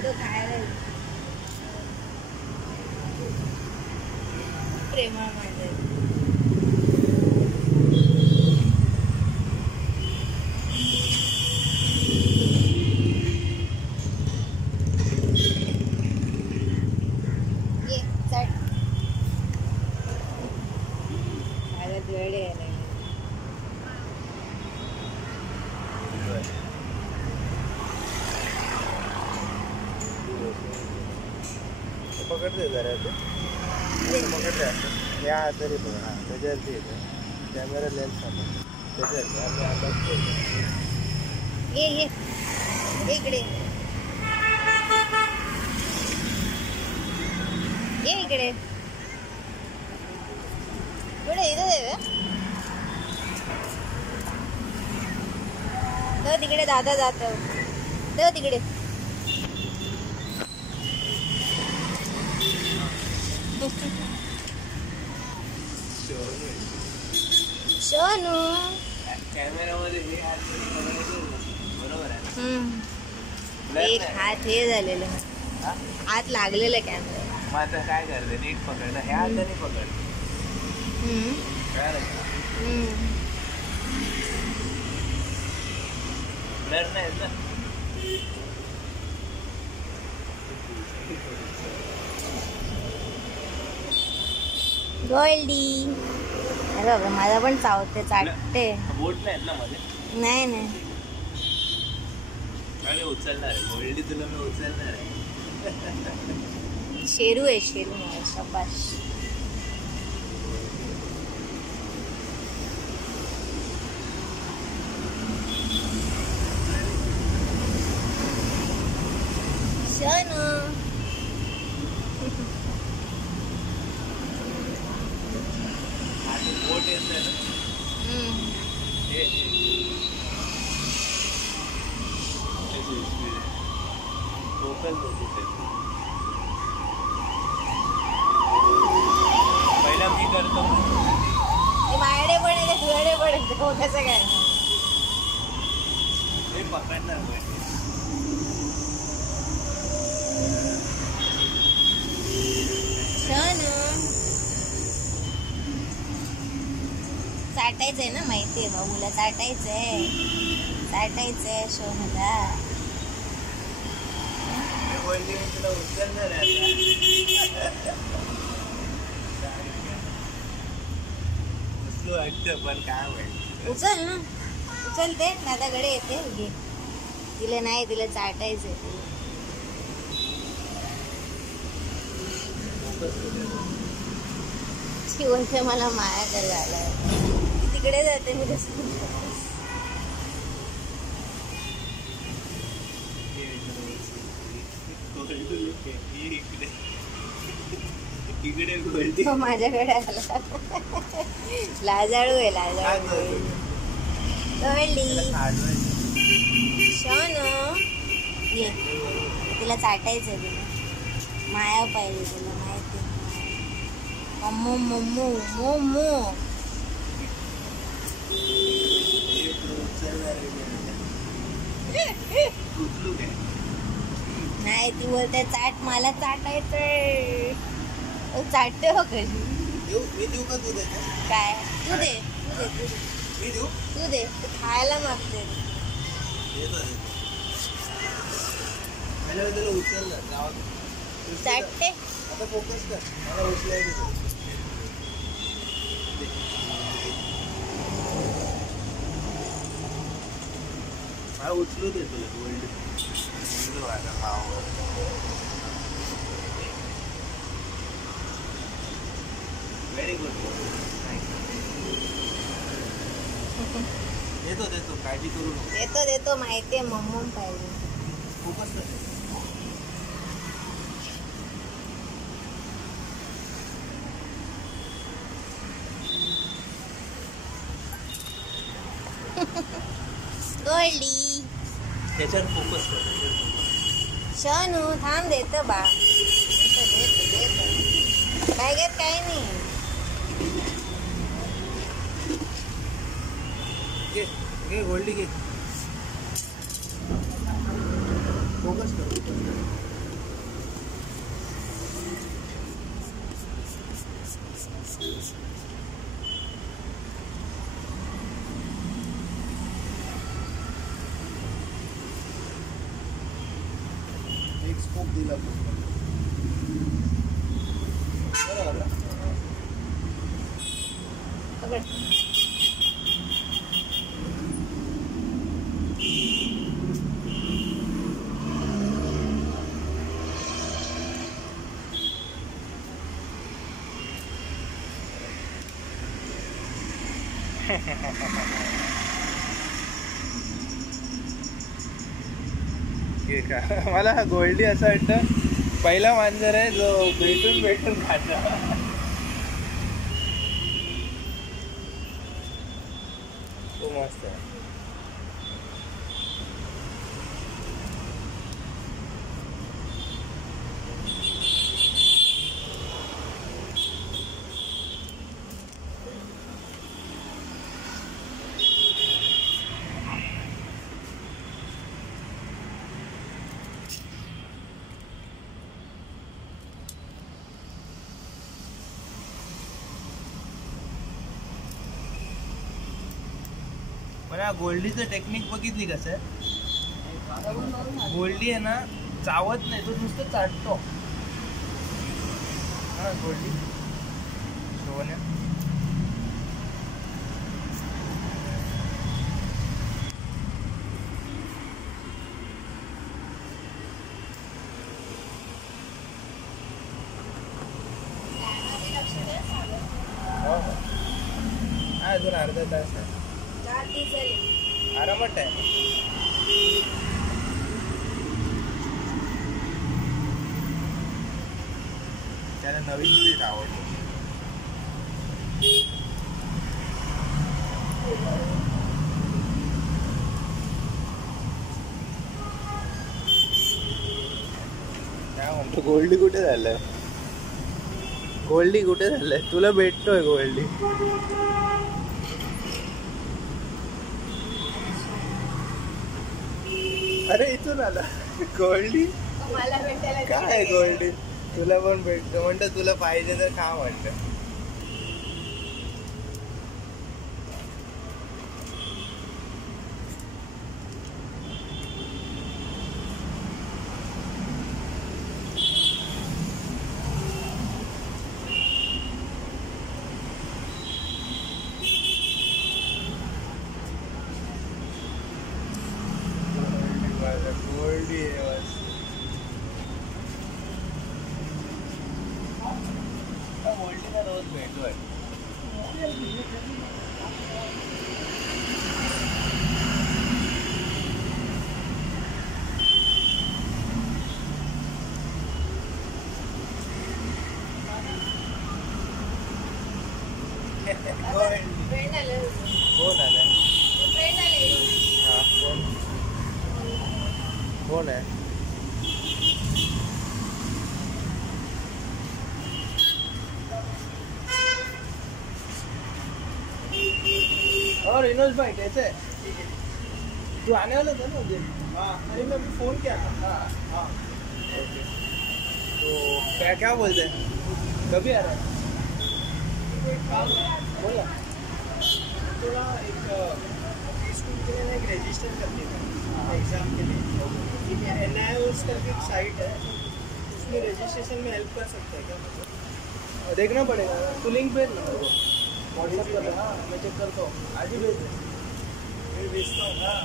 तो खायला प्रेमळ माझं पकडते जरा ते पकडते असं या तरी बघा हां त्याच्यावरती येतं कॅमेरा लेन्स आपण त्याच्यावरती ये इकडे ये इकडे पुढे इथं देव तिकडे दादा जात देव तिकडे शोनू कॅमेरामध्ये हे हात बरोबर आहे एक हात हे झालेलं हात लागलेलं कॅमेरा मग आता काय करते नीट पकडलं ह्या हाताने पकड ब्लर नाही ना गोल्डी अरे बाबा माझा पण चावते चाटते बोट नाहीत ना मध्ये नाही अरे उचलणार आहे गोल्डी तुला मी उचलणार आहे शेरू आहे शेरू आहे शाबाश शोनू बोट येत नाही ना टोकल पहिला मी करतो माझ्याकडे पण येते तुझ्याकडे पण येते कसं काय हे पकडणार शोनू चाटायचंय ना माहितीये भाऊला चाटायचंय शोनूला तुला उचलणार आहे वाटतं पण काय माहिती उचल ना उचलते दादाकडे येते घे तिला नाही तिला चाटायचंय शिवनच्या मला माया कर झालाय तिकडे जाते मी तो माझ्याकडे आला लाजाळू आहे लाजाळू शोनू ये तिला चाटायचंय तुला माया पाहिजे तुला माहिती मम्मू मम्मू मम्मू नाही ती बोलते चाट मला चाटायचंय चाटते हो कशी मी देऊ का तू काय तू दे मी देऊ तू दे खायला मागते त्याला उचलणार चाटते आता फोकस कर मला उचलायचं मला उचलू दे तुला गोल्ड व्हेरी गुड देतो काळजी करू नको देतो माहितीये मम्मम पाहिजे फोकस कर गोल्डी त्याच्यावर फोकस कर शनू थांब देतो बा देतो काय घेत काही नाही घे घे गोल्डी घे फोकस कर एक स्कोप दिला बरोबर पकड. मला गोल्डी असं वाटतं पहिला मांजर आहे जो भेटून भेटून खाता. तो मस्त आहे. मला गोल्डीचं टेक्निक बघितली कसं आहे. गोल्डी आहे ना चावत नाही तो नुसतं चाटतो. हा गोल्डी सोन्या हा अजून अर्धा तास आहे. आरामात आहे. त्याला नवीन ट्रेक आवडतो. काय म्हणतो गोल्डी कुठे झालं. गोल्डी कुठे झालंय. तुला भेटतोय गोल्डी. अरे इथून आला गोल्डी. मला भेटायला काय गोल्डी तुला पण भेटतो म्हणतं. तुला पाहिजे तर खा म्हणतं. गोल्डी आहे बस. गोल्डीला रोज भेटतोय. फ्रेंड आले. कोण आलं. फ्रेंड आले. हा कोण कोण आहे. और इनोज भाई कैसे है. तू आने वाला था ना मुझे. हाँ अरे मैं अभी फोन किया था. हाँ हाँ ओके. तो क्या क्या बोलते हैं कभी आ रहा है. बोला थोड़ा एक स्कूल के लिए एक रजिस्टर करने का एग्जाम के लिए. NIOS करके एक साइट है उसमें रजिस्ट्रेशन में हेल्प कर सकते हैं क्या. देखना पड़ेगा. तू लिंक भेज ना मेरे को व्हाट्सएप कर. हाँ मैं चेक करता हूँ. आज ही भेज दे. मैं भेजता हूँ. हाँ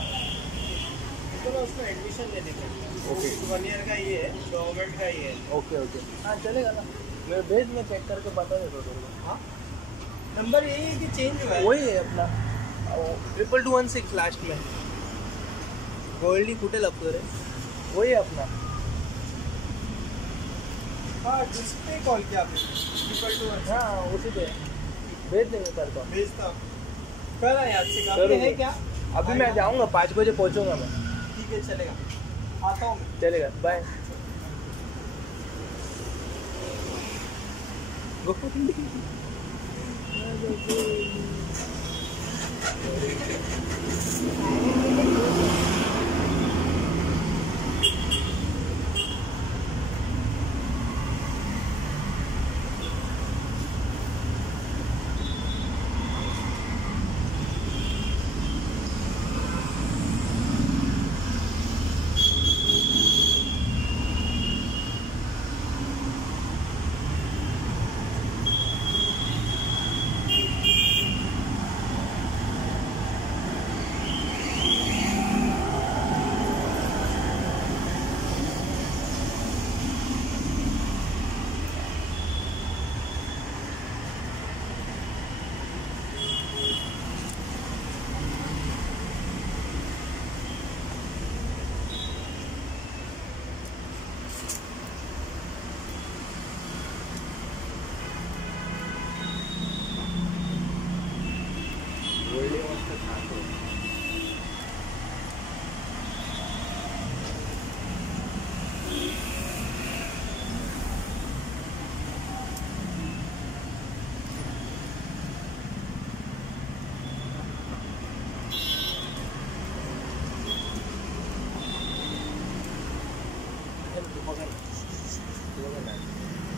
तो ना उसमें एडमिशन लेने का. ओके 1 ईयर का ये है गवर्नमेंट का ये है. ओके ओके हाँ चलेगा ना. मैं भेज मैं चेक करके बता देता हूँ तेरे को. हाँ नंबर यही है कि चेंज हुआ है. वही है अपना 2216 लास्ट में. गोल्डी कुठे लपतो रे. वही है अपना. हाँ जिस पे कॉल किया आपने 2216. हाँ उसी पे भेज देंगे. करता हूँ. भेजता हूँ. कल आए आपसे काम है क्या. अभी मैं जाऊँगा 5 बजे पहुँचूँगा मैं. ठीक है चलेगा. आता हूँ. चलेगा बाय.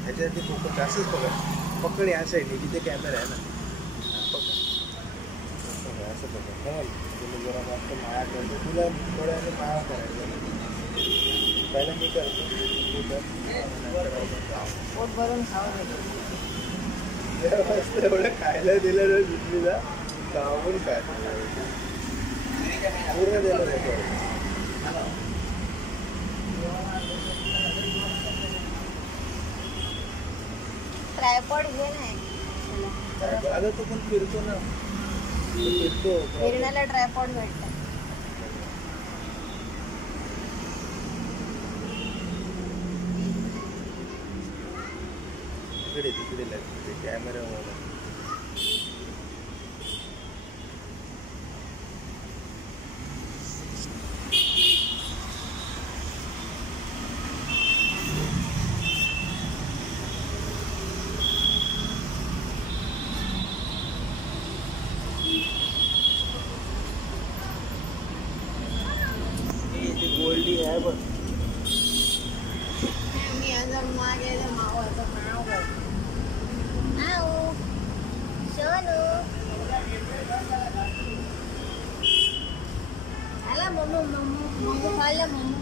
ह्याच्यावरती फोकस असंच पकड या साईडने तिथे कॅमेरा आहे ना. असं पकड तुला जरा जास्त माया करतो तुला थोड्याने माया करायचं. पहिला मी करतो पोट भरून खाऊ एवढं खायला दिलं ना दुसरीला खाऊन काय पूर्ण दिलं त्याच्यावर. ट्रायपॉड घे ना. अगं तो पण फिरतो ना. फिरतो फिरण्याला ट्रायपॉड भेटतं. तिकडे लागते कॅमेरा मला. गोल्डी आहे बघ. मी अजून मागे मावाचं नाव करतो. सोनू आला मम्मू मम्मू मम्मू खायला मम्मू.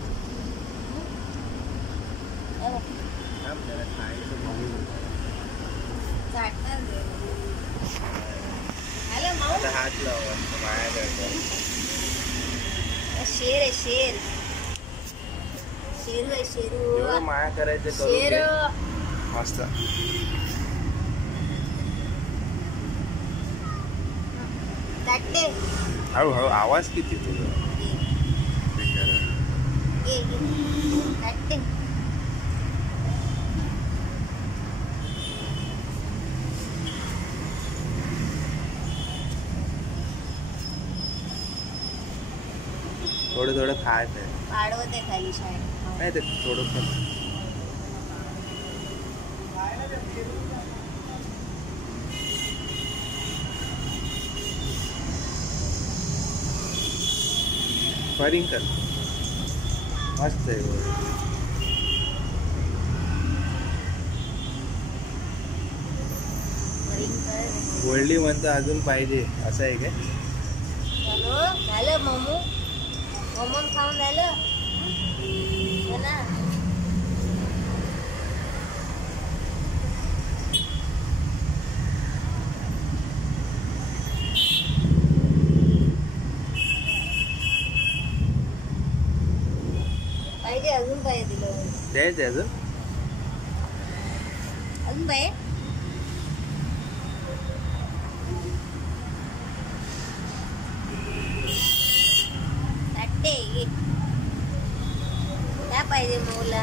हात लावा माया करतो. शेर आहे शेर. शेरू आहे शेरू. माया करायचं शेर मस्त. ताटे हळूहळू आवाज किती तुझा. ताटे थोडं थोडं खायचं. वाढवते खाली शाळेत. नाही ते थोडं फायरिंग कर. मस्त आहे. गोल्डी म्हणतं अजून पाहिजे असं आहे काय. झालं मम्मू मम्मू खाऊन झालं हो ना. पाहिजे अजून पाहिजे दिलं द्यायचं अजून अजून पाहिजे. काय पाहिजे मौला.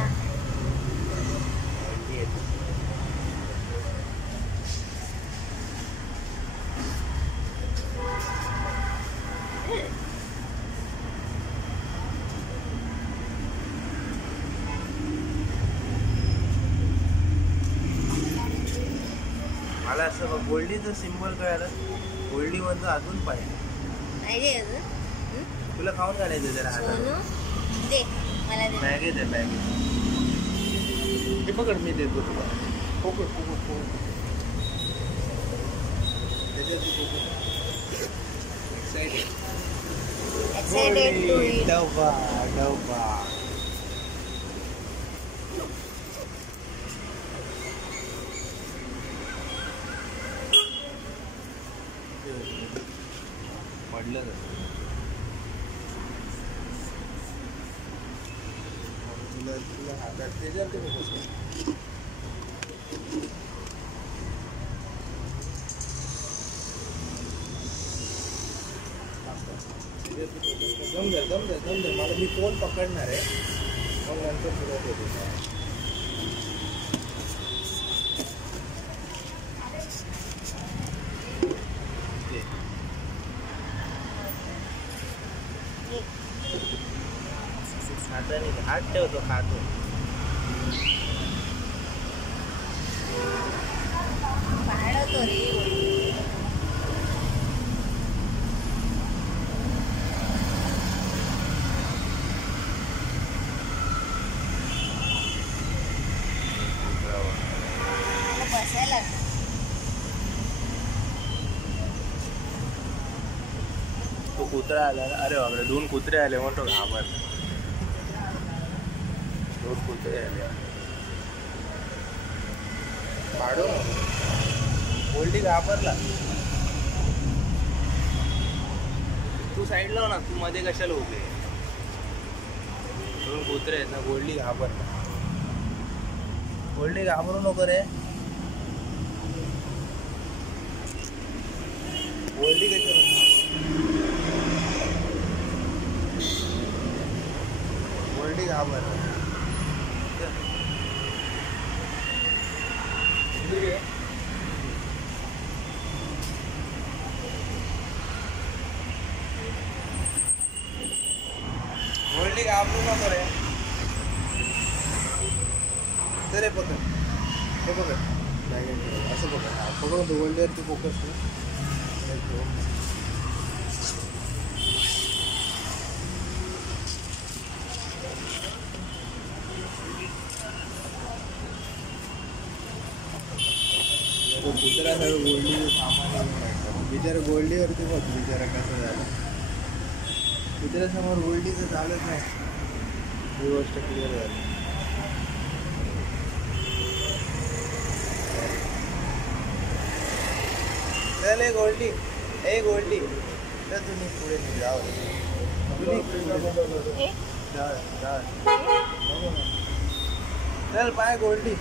मला असं गोल्डीचं सिम्बॉल कळालं. गोल्डी म्हणतं अजून पाहिजे. पाहिजे अजून तुला खाऊन घालायचं जरा हातात सोनू दे मला दे मॅगी दे मॅगी हे पकड मी देतो तुला पोकट त्याच्यात एक्साइटेड टू इट डबा पडलं तुला हातात त्याच्यात ते दम दे मला मी फोन पकडणार आहे मग नंतर तुला देतो खाता नाही हात ठेवतो खातो पाडतो रे बसायला तो कुत्रा आला अरे बापरे 2 कुत्रे आले म्हणतो घाबरला 2 कुत्रे आले पाडो गोल्डी घाबरला तू साईड लाव ना तू मध्ये कशाला उभे 2 कुत्रे आहेत ना गोल्डी घाबरला गोल्डी घाबरू नको रे गोल्डी कशाला गोल्डी घाबरला गोल्डी घाबरू नको रे तर पकड हे पकड असं पकड हा पकडून तो गोल्डीवरती फोकस कर कुत्रा सगळं गोल्डी सामान बिचारा गोल्डीवरती बघ बिचारा कसं झालं कुत्र्यासमोर गोल्डीचं चालत नाही ही गोष्ट क्लिअर झाली चल गोल्डी तर तुम्ही पुढे जाऊ चल पाय गोल्डी